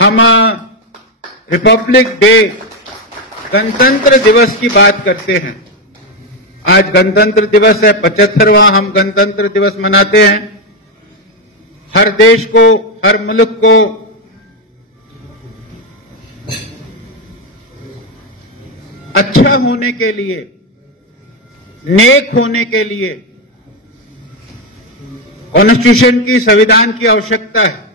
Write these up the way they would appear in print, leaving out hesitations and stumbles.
हम Republic day, गणतंत्र दिवस की बात करते हैं। आज गणतंत्र दिवस है, 75वां हम गणतंत्र दिवस मनाते हैं। हर देश को, हर मुल्क को अच्छा होने के लिए, नेक होने के लिए कॉन्स्टिट्यूशन की, संविधान की आवश्यकता है।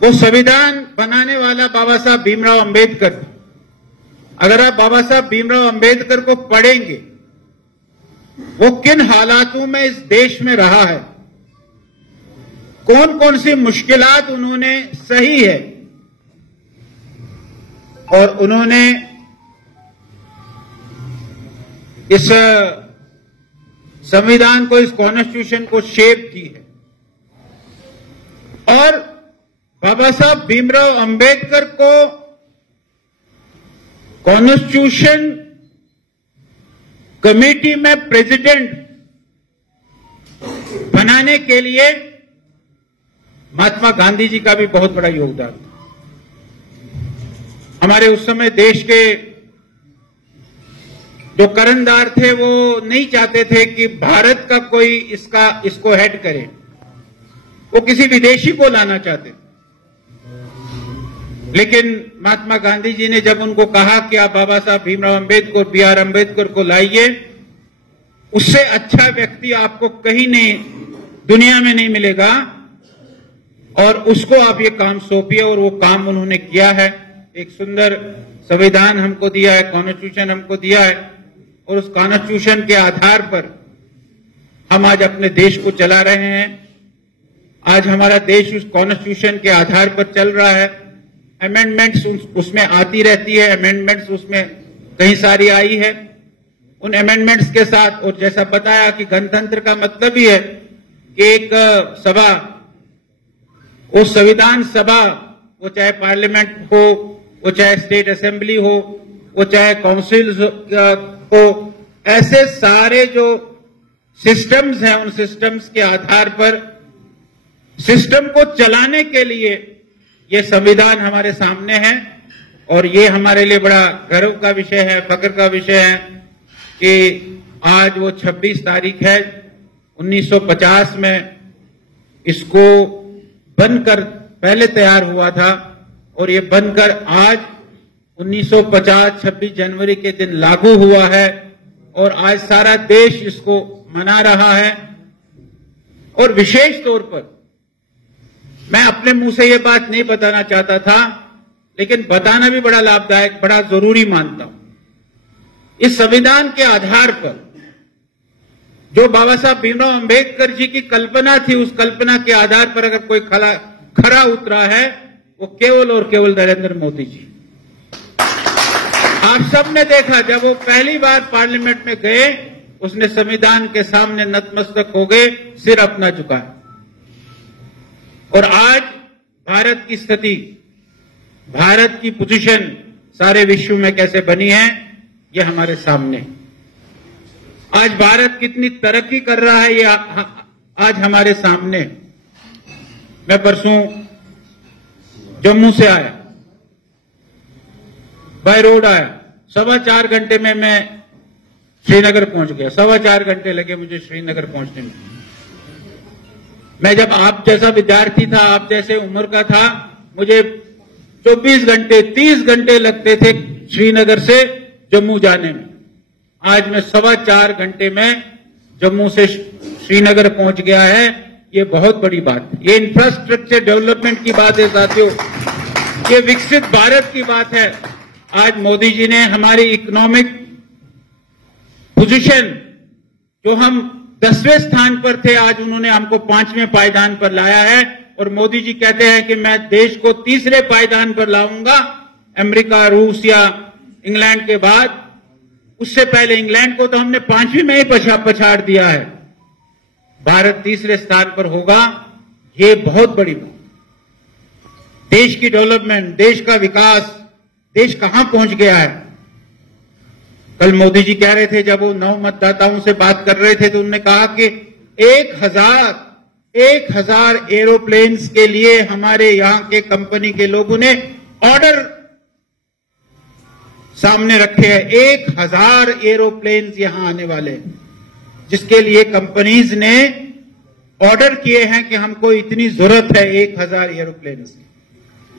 वो संविधान बनाने वाला बाबा साहब भीमराव अंबेडकर थे। अगर आप बाबा साहब भीमराव अंबेडकर को पढ़ेंगे, वो किन हालातों में इस देश में रहा है, कौन कौन सी मुश्किलात उन्होंने सही है और उन्होंने इस संविधान को, इस कॉन्स्टिट्यूशन को शेप की है। और बाबा साहब भीमराव अंबेडकर को कॉन्स्टिट्यूशन कमेटी में प्रेसिडेंट बनाने के लिए महात्मा गांधी जी का भी बहुत बड़ा योगदान था। हमारे उस समय देश के जो कर्णधार थे वो नहीं चाहते थे कि भारत का कोई इसको हेड करे, वो किसी विदेशी को लाना चाहते। लेकिन महात्मा गांधी जी ने जब उनको कहा कि आप बाबा साहब भीमराव अंबेडकर, बी.आर. अंबेडकर को लाइए, उससे अच्छा व्यक्ति आपको कहीं नहीं, दुनिया में नहीं मिलेगा, और उसको आप ये काम सौंपिए, और वो काम उन्होंने किया है। एक सुंदर संविधान हमको दिया है, कॉन्स्टिट्यूशन हमको दिया है, और उस कॉन्स्टिट्यूशन के आधार पर हम आज अपने देश को चला रहे हैं। आज हमारा देश उस कॉन्स्टिट्यूशन के आधार पर चल रहा है। अमेंडमेंट्स उसमें आती रहती है, अमेंडमेंट्स उसमें कई सारी आई है। उन अमेंडमेंट्स के साथ, और जैसा बताया कि गणतंत्र का मतलब ही है कि एक सभा, वो संविधान सभा, वो चाहे पार्लियामेंट हो, वो चाहे स्टेट असेंबली हो, वो चाहे काउंसिल हो, ऐसे सारे जो सिस्टम्स हैं, उन सिस्टम्स के आधार पर सिस्टम को चलाने के लिए ये संविधान हमारे सामने है। और ये हमारे लिए बड़ा गर्व का विषय है, फख्र का विषय है कि आज वो 26 तारीख है, 1950 में इसको बनकर पहले तैयार हुआ था, और ये बनकर आज 1950 26 जनवरी के दिन लागू हुआ है, और आज सारा देश इसको मना रहा है। और विशेष तौर पर मैं अपने मुंह से ये बात नहीं बताना चाहता था, लेकिन बताना भी बड़ा लाभदायक, बड़ा जरूरी मानता हूं। इस संविधान के आधार पर जो बाबा साहब भीमराव अंबेडकर जी की कल्पना थी, उस कल्पना के आधार पर अगर कोई खरा उतरा है, वो केवल और केवल नरेंद्र मोदी जी। आप सबने देखा, जब वो पहली बार पार्लियामेंट में गए, उसने संविधान के सामने नतमस्तक हो गए, सिर अपना झुकाया। और आज भारत की स्थिति, भारत की पोजीशन सारे विश्व में कैसे बनी है, ये हमारे सामने। आज भारत कितनी तरक्की कर रहा है, ये आज हमारे सामने। मैं परसों जम्मू से आया, बाय रोड आया, 4.25 घंटे में मैं श्रीनगर पहुंच गया। 4.25 घंटे लगे मुझे श्रीनगर पहुंचने में। मैं जब आप जैसा विद्यार्थी था, आप जैसे उम्र का था, मुझे 24 घंटे 30 घंटे लगते थे श्रीनगर से जम्मू जाने में। आज मैं 4.25 घंटे में जम्मू से श्रीनगर पहुंच गया है। ये बहुत बड़ी बात है, ये इंफ्रास्ट्रक्चर डेवलपमेंट की बात है साथियों, ये विकसित भारत की बात है। आज मोदी जी ने हमारी इकोनॉमिक पोजीशन, जो हम 10वें स्थान पर थे, आज उन्होंने हमको 5वें पायदान पर लाया है। और मोदी जी कहते हैं कि मैं देश को 3रे पायदान पर लाऊंगा, अमेरिका, रूस या इंग्लैंड के बाद। उससे पहले इंग्लैंड को तो हमने 5वीं में ही पछाड़ दिया है। भारत 3रे स्थान पर होगा, ये बहुत बड़ी बात। देश की डेवलपमेंट, देश का विकास, देश कहां पहुंच गया है। कल मोदी जी कह रहे थे, जब वो 9 मतदाताओं से बात कर रहे थे, तो उन्होंने कहा कि 1000 एरोप्लेन्स के लिए हमारे यहां के कंपनी के लोगों ने ऑर्डर सामने रखे हैं। 1000 एरोप्लेन्स यहां आने वाले हैं, जिसके लिए कंपनीज ने ऑर्डर किए हैं कि हमको इतनी जरूरत है 1000 एरोप्लेन्स की।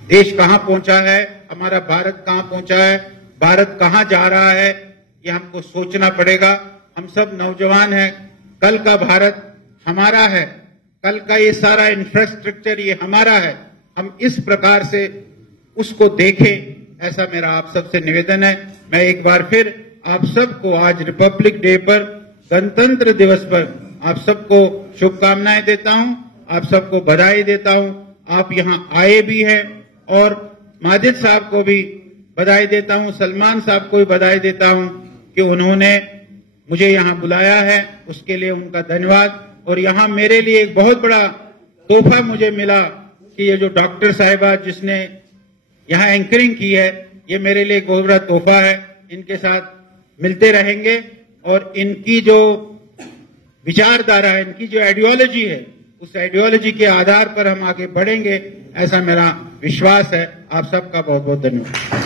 देश कहां पहुंचा है, हमारा भारत कहां पहुंचा है, भारत कहां जा रहा है, ये हमको सोचना पड़ेगा। हम सब नौजवान हैं, कल का भारत हमारा है, कल का ये सारा इंफ्रास्ट्रक्चर ये हमारा है। हम इस प्रकार से उसको देखें, ऐसा मेरा आप सबसे निवेदन है। मैं एक बार फिर आप सबको आज रिपब्लिक डे पर, गणतंत्र दिवस पर आप सबको शुभकामनाएं देता हूं, आप सबको बधाई देता हूं। आप यहां आए भी हैं और माजिद साहब को भी बधाई देता हूं, सलमान साहब को भी बधाई देता हूं कि उन्होंने मुझे यहां बुलाया है, उसके लिए उनका धन्यवाद। और यहां मेरे लिए एक बहुत बड़ा तोहफा मुझे मिला कि ये जो डॉक्टर साहिबा जिसने यहां एंकरिंग की है, ये मेरे लिए एक बहुत बड़ा तोहफा है। इनके साथ मिलते रहेंगे और इनकी जो विचारधारा है, इनकी जो आइडियोलॉजी है, उस आइडियोलॉजी के आधार पर हम आगे बढ़ेंगे, ऐसा मेरा विश्वास है। आप सबका बहुत बहुत धन्यवाद।